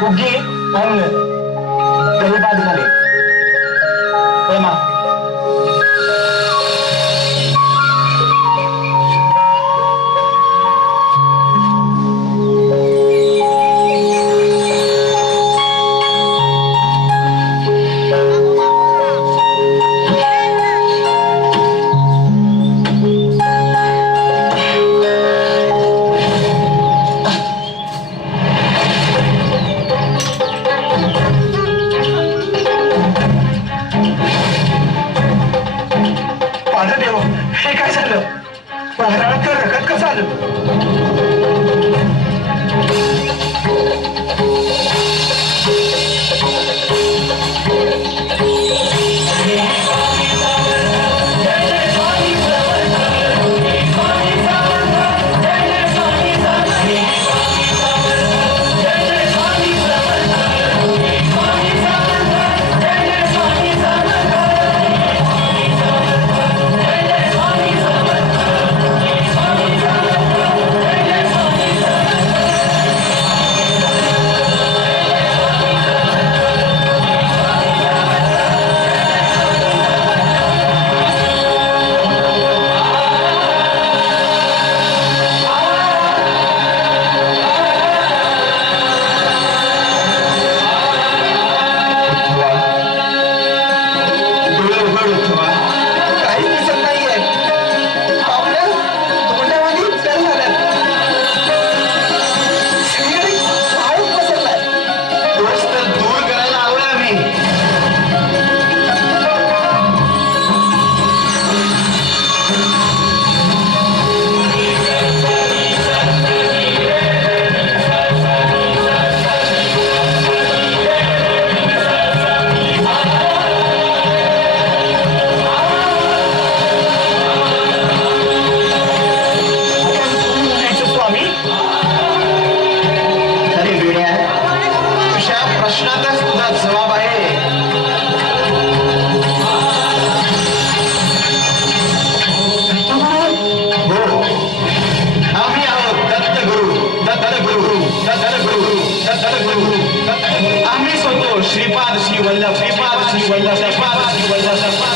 pergi, mana? Terlibat sekali. Terima kasih. incredible. Father, she will love, she father.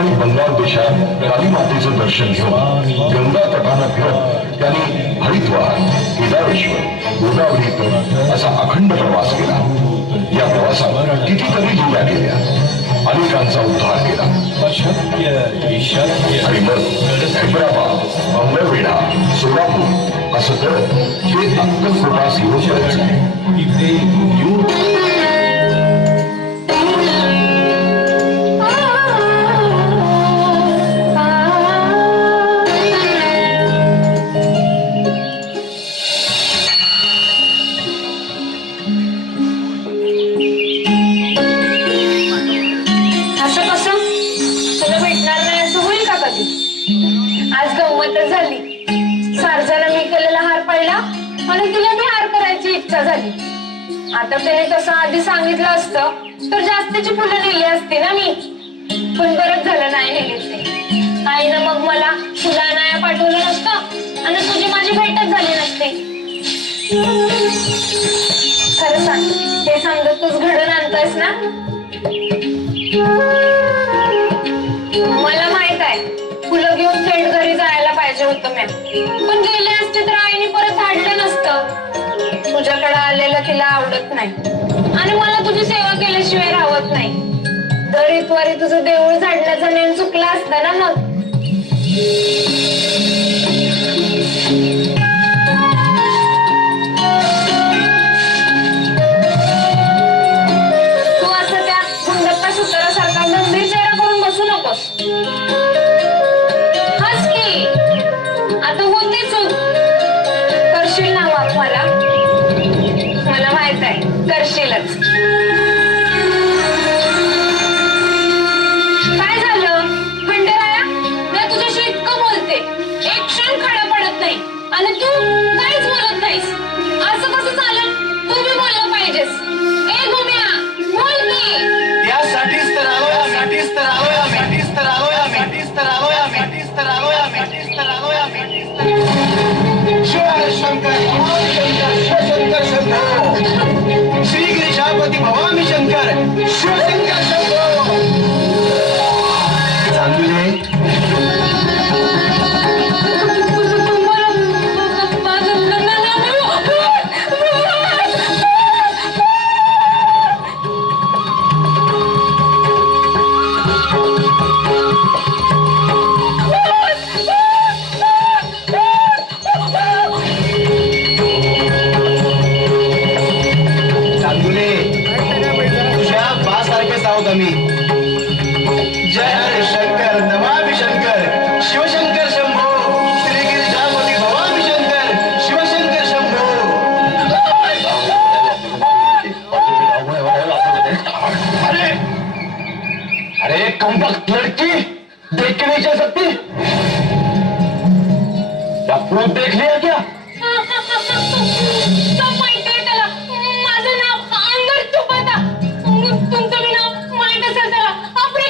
आणि बंगाल देशात काली मातेचं दर्शन घेऊन गंगा तटाला फिरत त्यांनी हरिद्वार केदारेश्वर गोदावरी इथं असा अखंड प्रवास केला. या प्रवासात कितीतरी लिहिल्या गेल्या अनेकांचा उद्धार केला. आणि मग हैदराबाद मंगळवेढा सोलापूर असं करत हे अक्कलकोटा येऊन जायचं आता त्याने तसं आधी सांगितलं असतं तर जास्तीची फुलं नेली असती ना मी. पण बरंच झालं नाही नेली ते आईनं मग मला फुला नाही पाठवलं नसतं आणि तुझी माझी भेटच झाली नसते. खरं सांग हे सांगत तूच घडून आणतोयस ना? मला माहीत आहे फुलं घेऊन थेट घरी जायला पाहिजे होतं मॅम पण गेले असते तर आईने परत धाडलं नसतं. तुझ्याकडे आलेलं तिला आवडत नाही. आणि मला तुझी सेवा केल्याशिवाय राहत नाही. दर इतवारी तुझं देऊळ झाडण्याचा नेम चुकला असता ना मग? क्या देख लिया क्या? तो माहितीये त्याला माझं नाव अंबर तुपता तुमचं बी नाव माहित असेल त्याला आपण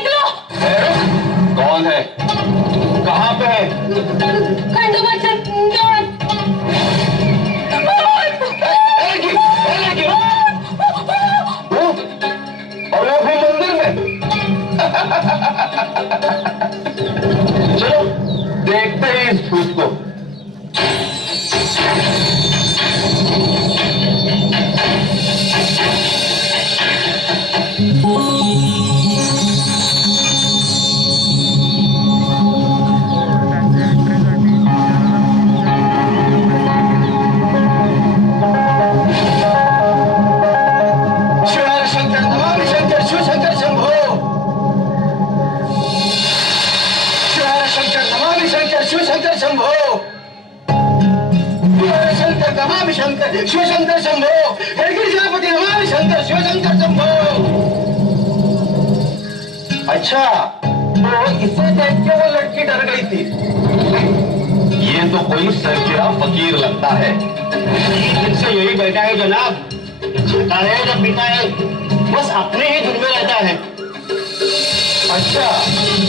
कौन है? कहाँ पे है? खंडोबाच्या? और वो भी मंदिर में? चलो देखते हैं इस भूत तो इसे देख के वो लड़की डर गई थी। ये तो कोई सरकिरा फकीर लगता है। इनसे यही बैठा है जनाब। खाता है या पीता है, बस अपने ही धुन में रहता है। अच्छा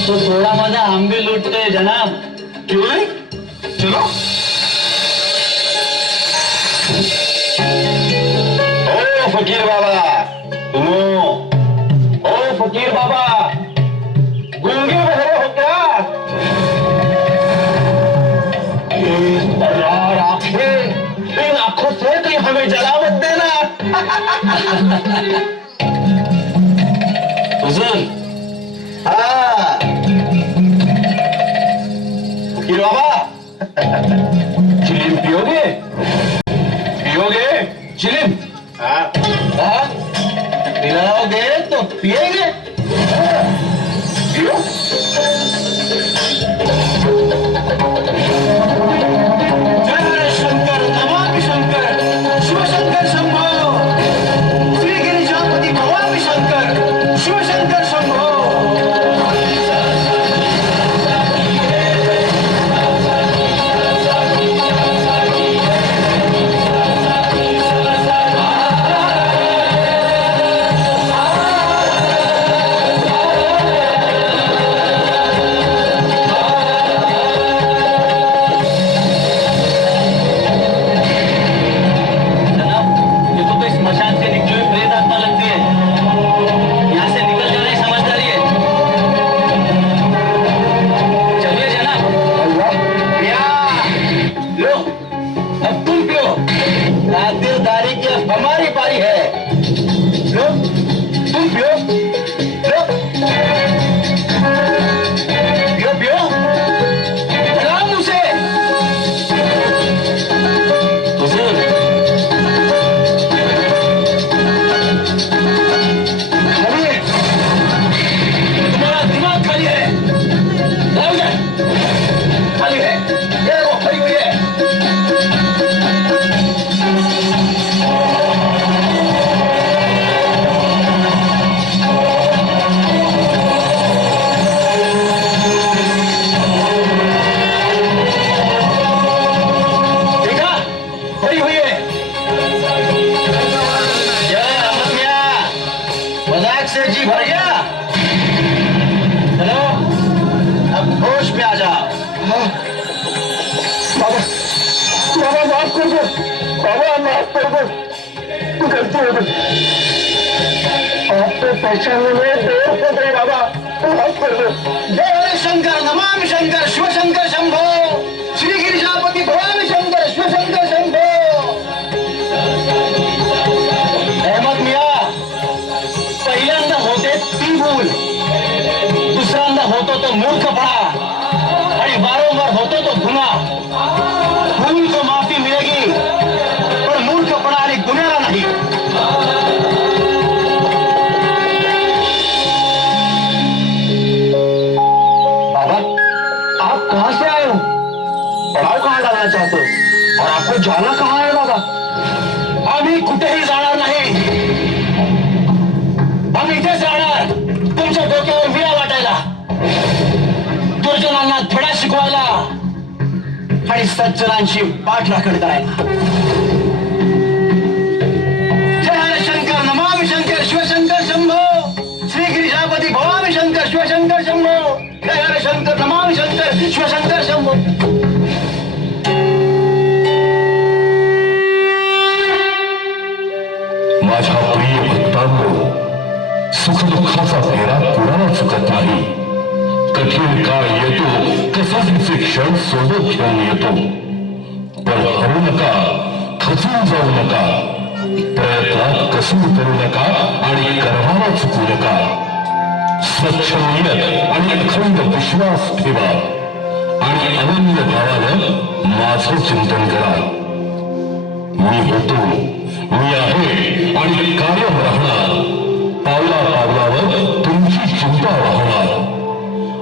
तो थोड़ा मज़ा हम भी लूटते हैं जनाब। क्यों नहीं? चलो। ओ फकीर बाबा ओ फकीर बाबा। 우선 아. 이리 와봐. 진림 비오게 비오게 진림. 아아? 니나 오게 또 비에게 आपको बाबा जय शंकर शंकर शंभो श्री गिरिजापति भवानी शंकर शिव शंभो अहमद मिया पहिल्यांदा होते ती भूल दुसऱ्यांदा होतो तो मूर्खपणा जाना कहा है बाबा? आम्ही कुठेही जाणार नाही. आम्ही इथेच राहणार. तुमच्या डोक्यावर विळा वाटायला. दुर्जनांना धडा शिकवायला आणि सज्जनांची पाठराखण करायला. नाही. कठीण काळ येतो कसाचे क्षण सोबत घेऊन येतो. पण हरू नका खचून जाऊ नका. प्रयत्नात कसूर करू नका आणि कर्माला चुकू नका. स्वच्छ नियत आणि अखंड विश्वास ठेवा आणि अनन्य भावानं माझं चिंतन करा. मी होतो मी आहे आणि कायम राहणार. पावला पावलावर तुमची चिंता राहणार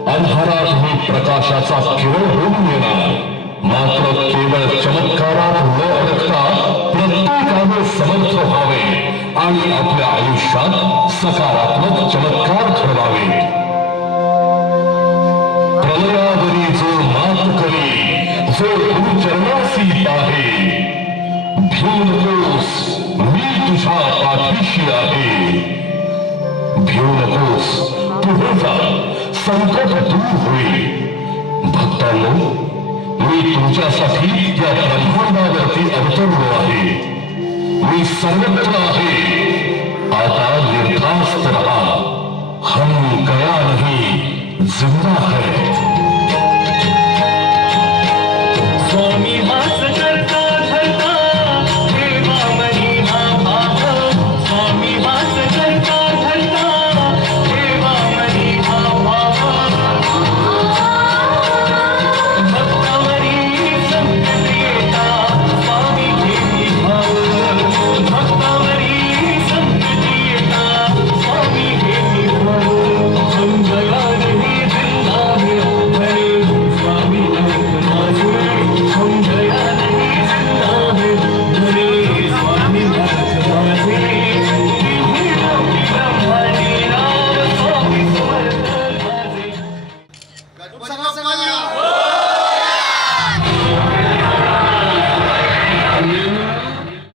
अंधारात मी प्रकाशाचा केवळ होऊन येणार मात्र केवळ चमत्कारात न अडकता प्रत्येकाने समर्थ व्हावे आणि आपल्या सकारात्मक चमत्कार घडवावे. प्रलयावरी जो मात करी, जो गुरुचरणासी आहे भिऊ नकोस मी तुझ्या पाठीशी आहे. भिऊ नकोस पुढे जा. संकट दूर होईल. भक्तांनो मी तुमच्यासाठी या ब्रह्मांडावरती अवतरलो आहे. मी सर्वत्र आहे. आता निर्धास्त रहा. हम गया नहीं जिंदा है.